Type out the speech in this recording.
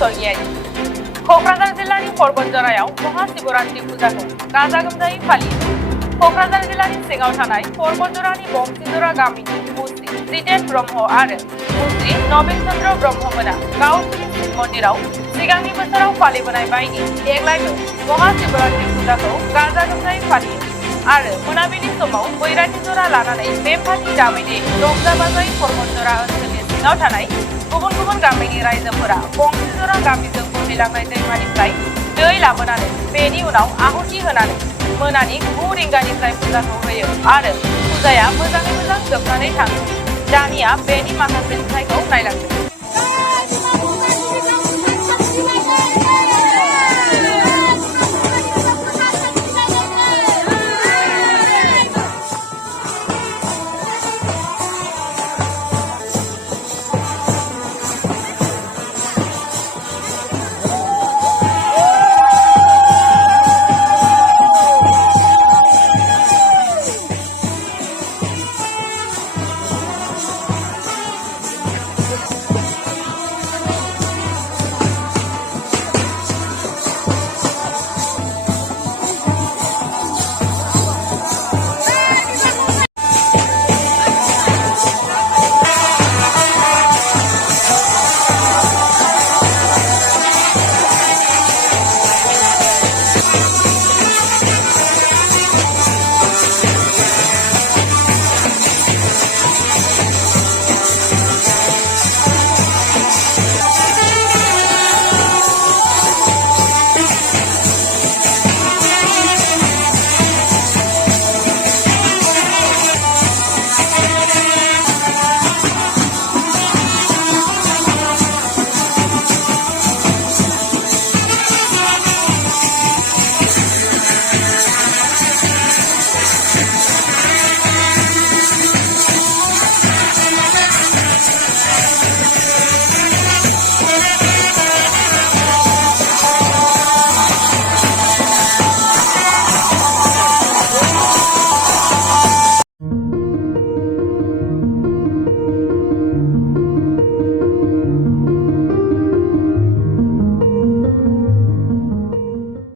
स्वर्गीयारि क'क्राझार जिल्लानि परबतजरायाव महाशिवरात्रि फुजाखौ गाजा गोमजायै फालियो। क'क्राझार जिल्लानि सिङाव थानाय परबतजरानि बंसिजरा गामिनि मुस्रि जितेन ब्रह्म आरो मुस्रि नबीन चन्द्र ब्रह्ममोना गावसोरनि शिव मन्दिराव सिगांनि बोसोराव फालिबोनाय बायदि देग्लायबो महाशिवरात्रि फुजाखौ गाजा गोमजायै फालियो आरो मोनाबिलि समाव बैराथि जरा लानानै बेमफाथि दामैनि रंजा बाजायै परबतजरा ओनसोलनि सिङाव थानाय गुबुन गुबुन गामिनि रायजोफोरा बंसिजरा गामिजों बोहैलांनाय दैमानिफ्राय दै लाबोनानै बेनि उनाव आहुति होनानै मोनानि 9 रिंगानिफ्राय फुजाखौ होयो आरो फुजाया मोजाङै मोजां जोबनानै थाङो। दानिया बेनि माखासे नुथायखौ नायलांदो।